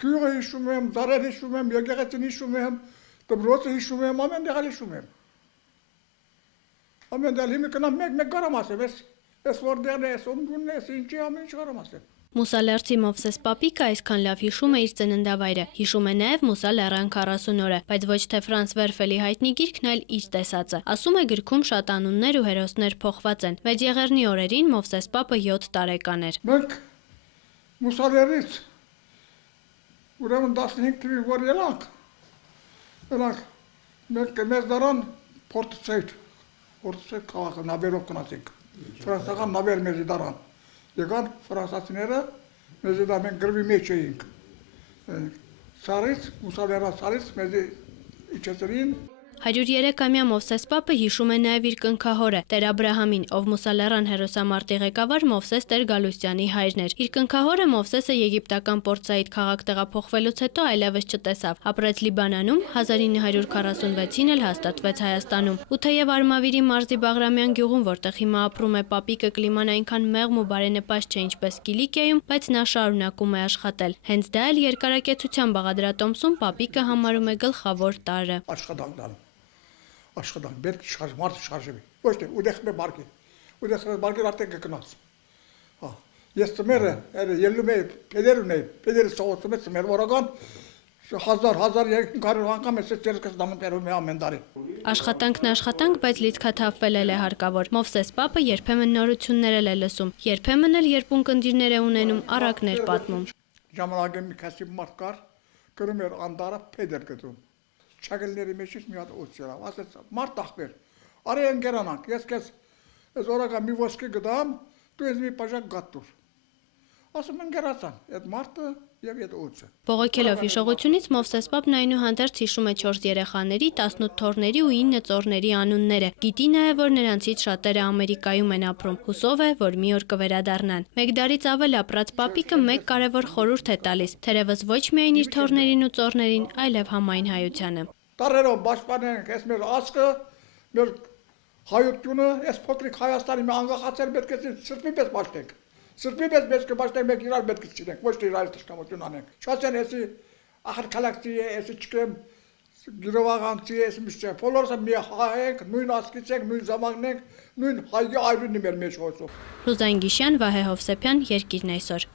Գյուղը հիշում եմ, դարեր հիշում եմ, եկեղեցին հիշում եմ, դպրոցը հիշում եմ, ամեն տեղ հիշում եմ։ Ամեն տեղ հիմա կնամ մեկ կարամ ասեմ, ես որտեղն է, ես ումդունն է, ես ինչի ամեն ինչ կարամ ասեմ։ Մուսալերցի Մովսես Պապիկը այսքան լավ հիշում է իր ծննդավայրը, հիշում է նաև Մուսալերան 40 օրը, բայց ոչ թե Ֆրանց Վերֆելի հայտնի գիրքն, այլ իր տեսածը։ Ասում է գրքում շատ անուններ ու հերոսներ փոխված են։ Մեջեղեռնի օրերին Մովսես Պապը 7 տարեկան էր։ Մենք Մուսալերից ուրեմն 15 թվին որ ելանք, մենք մեզ դարան Պորտսայդ քաղաքը նավերով գնացինք, ֆրանսական նավեր մեզի դարան։ Եկան ֆրանսացիները, մեզի դա մենք գրվի մեջ էինք, սարից, Մուսալերա սարից մեզի իջեցրին։ 103-ամյա Մովսես Պապը հիշում է նաև իր կնքահորը Տեր Աբրահամին, ով Մուսալերան հերոսամարտի ղեկավար Մովսես Տեր Գալուստյանի հայրն էր։ Իր կնքահորը Մովսեսը եգիպտական Պորտ Սաիդ քաղաք տեղափոխվելուց հետո այլևս չտեսավ։ Ապրեց Լիբանանում, 1946-ին էլ հաստատվեց Հայաստանում։ Ու թեև Արմավիրի մարզի Բաղրամյան գյուղում, որտեղ հիմա ապրում է Պապիկը, կլիման այնքան մեղմ ու բարենպաստ չէ, ինչպես Կիլիկիայում, բայց նա շարունակում է աշխատել։ Հենց դա էլ երկարակեցության բաղադրատոմսում Պապիկը համարում է գլխավոր տարրը։ Աշխատանք, պետք է մարդ շարժվի, ոչ թե ուդեխմե բարգեր արդեն կգնաց։ Ես ծմերը ելում էի, պեդերը սողոցում է ծմեր որական 1000-1500 անգամ ես ծերկս դամն տերում է ամեն տարի։ Աշխատանքն աշխատանք, բայց լիցքաթափվել է հարկավոր։ Մովսես Պապը երբեմն նորություններ է լսում, երբեմն էլ երբ ունկնդիրներ է ունենում, առակներ պատմում։ Ժամանակը մի քասի մարդ կար, գրում էր անդարը պեդեր գտում։ Չագելների մեջից մի հատ օծ ելավ, ասեց մարդ ախպեր, արի ընկերանանք, ես քեզ այս օրական մի ոսկի գտամ, դու ինձ մի բաժակ գաթ տուր։ Ասում ընկերացան, այդ մարդը եւ այդ օծը։ Բողոքելով հիշողությունից Մովսես Պապն այնուհանդերձ հիշում է 4 երեխաների, 18 թոռների ու 9 ծոռների անունները։ Գիտի նաև, որ նրանցից շատերը Ամերիկայում են ապրում, հուսով է, որ մի օր կվերադառնան։ Մեկ դարից ավել ապրած Պապիկը մեկ կարևոր խորհուրդ է տալիս, թերևս ոչ միայն իր թոռներին ու ծոռներին, այլև համայն հայությանը։ Տարերով պաշտպանենք այս մեր ազգը, մեր հայությունը, այս փոքրիկ Հայաստանի մի անկախացել պետք է սրբի պես պաշտենք։ Սրբի պես պետք է պաշտենք, մենք իրար պետք է չինենք, ոչ թե իրար թշնամություն անենք։ Չասեն էսի ախրքալակցի է, էսի չկեմ գիրովաղանցի է, էսի միշտ է։ Բոլորս մի հայ ենք, նույն ազգից ենք, նույն զամակն ենք, նույն հայի այրունի մեր մեջ հոսով։ Ռուզան Գիշյան, Վահե Հովսեփյան, Երկիրն այսօր։